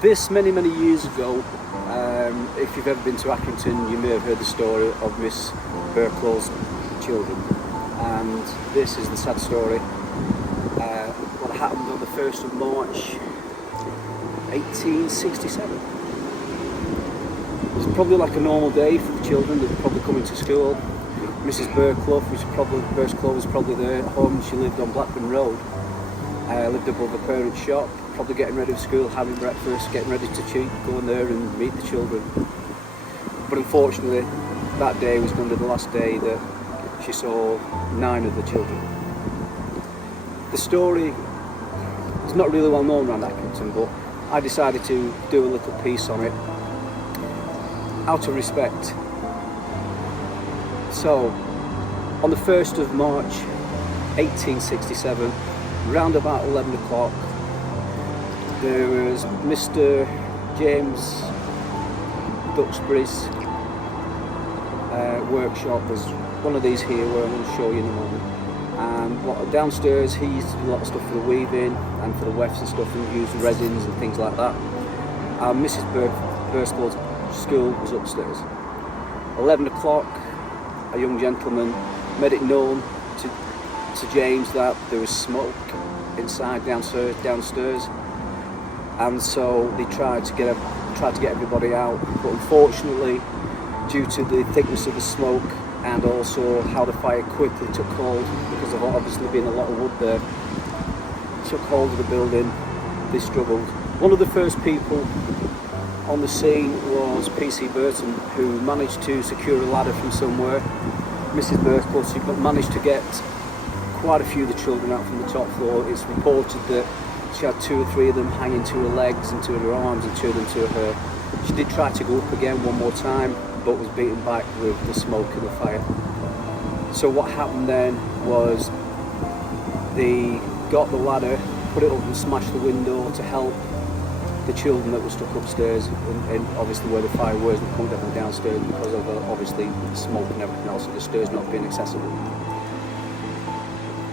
This many years ago, if you've ever been to Accrington, you may have heard the story of Miss Burschough's children, and this is the sad story. What happened on the 1st of March 1867. It was probably like a normal day for the children. They were probably coming to school. Mrs. Burscough was probably there at home. She lived on Blackburn Road, lived above her parents' shop, probably getting ready for school, having breakfast, getting ready to go in there and meet the children. But unfortunately, that day was going to be the last day that she saw 9 of the children. The story is not really well known around Accrington, but I decided to do a little piece on it out of respect. So, on the 1st of March 1867, round about 11 o'clock, there was Mr. James Duxbury's workshop. There's one of these here where I'm going to show you in a moment. And downstairs he used to do a lot of stuff for the weaving and for the wefts and stuff, and use resins and things like that. And Mrs. Burschough's school was upstairs. 11 o'clock, a young gentleman made it known to James that there was smoke inside downstairs, and so they tried to get everybody out, but unfortunately, due to the thickness of the smoke and also how the fire quickly took hold, because of obviously being a lot of wood there, took hold of the building, they struggled. One of the first people on the scene was P.C. Burton, who managed to secure a ladder from somewhere. Mrs. Burscough, she managed to get quite a few of the children out from the top floor. It's reported that she had 2 or 3 of them hanging to her legs and to her arms and 2 of them to her. She did try to go up again one more time, but was beaten back with the smoke and the fire. So what happened then was they got the ladder, put it up and smashed the window to help the children that were stuck upstairs, and obviously where the fire was, and come downstairs because of obviously the smoke and everything else, and the stairs not being accessible.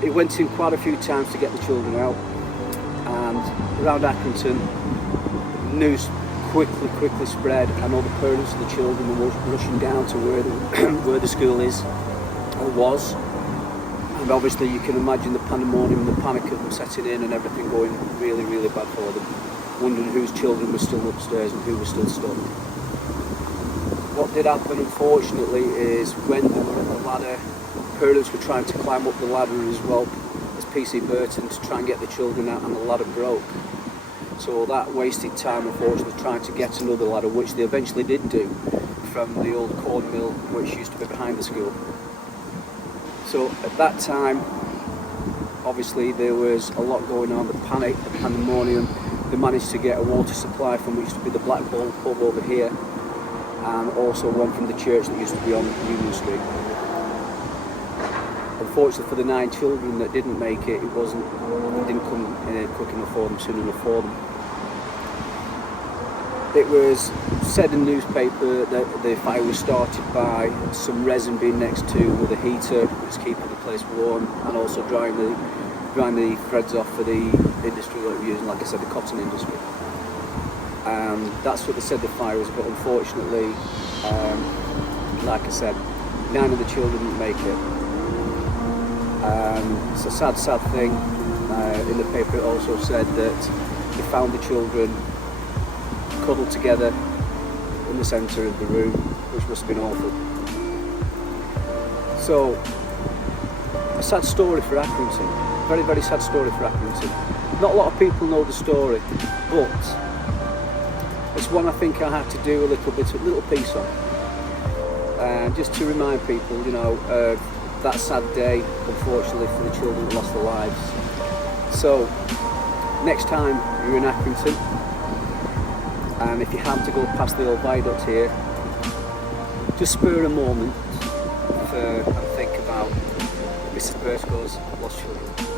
It went in quite a few times to get the children out, and around Accrington, news quickly spread, and all the parents of the children were rushing down to where the school is or was. And obviously you can imagine the pandemonium and the panic of them setting in and everything going really bad for them, wondering whose children were still upstairs and who was still stuck. What did happen, unfortunately, is when they were at the ladder, parents were trying to climb up the ladder as well as P.C. Burton to try and get the children out, and the ladder broke. So that wasted time, unfortunately, trying to get another ladder, which they eventually did do from the old corn mill, which used to be behind the school. So at that time, obviously there was a lot going on, the panic, the pandemonium. They managed to get a water supply from what used to be the Black Ball pub over here, and also one from the church that used to be on Union Street. Unfortunately for the 9 children that didn't make it, it didn't come quick enough for them, soon enough for them. It was said in the newspaper that the fire was started by some resin being next to with a heater, which was keeping the place warm, and also drying the threads off for the industry that we're using, like I said, the cotton industry. That's what they said the fire was, but unfortunately, like I said, 9 of the children didn't make it. It's a sad thing. In the paper it also said that they found the children cuddled together in the centre of the room, which must have been awful. So, a sad story for Accrington. Very sad story for Accrington. Not a lot of people know the story, but it's one I think I had to do a little piece on, just to remind people, you know, of that sad day, unfortunately, for the children that lost their lives. So, next time you're in Accrington, and if you happen to go past the old viaduct here, just spare a moment and think about Mrs. Burscough's lost children.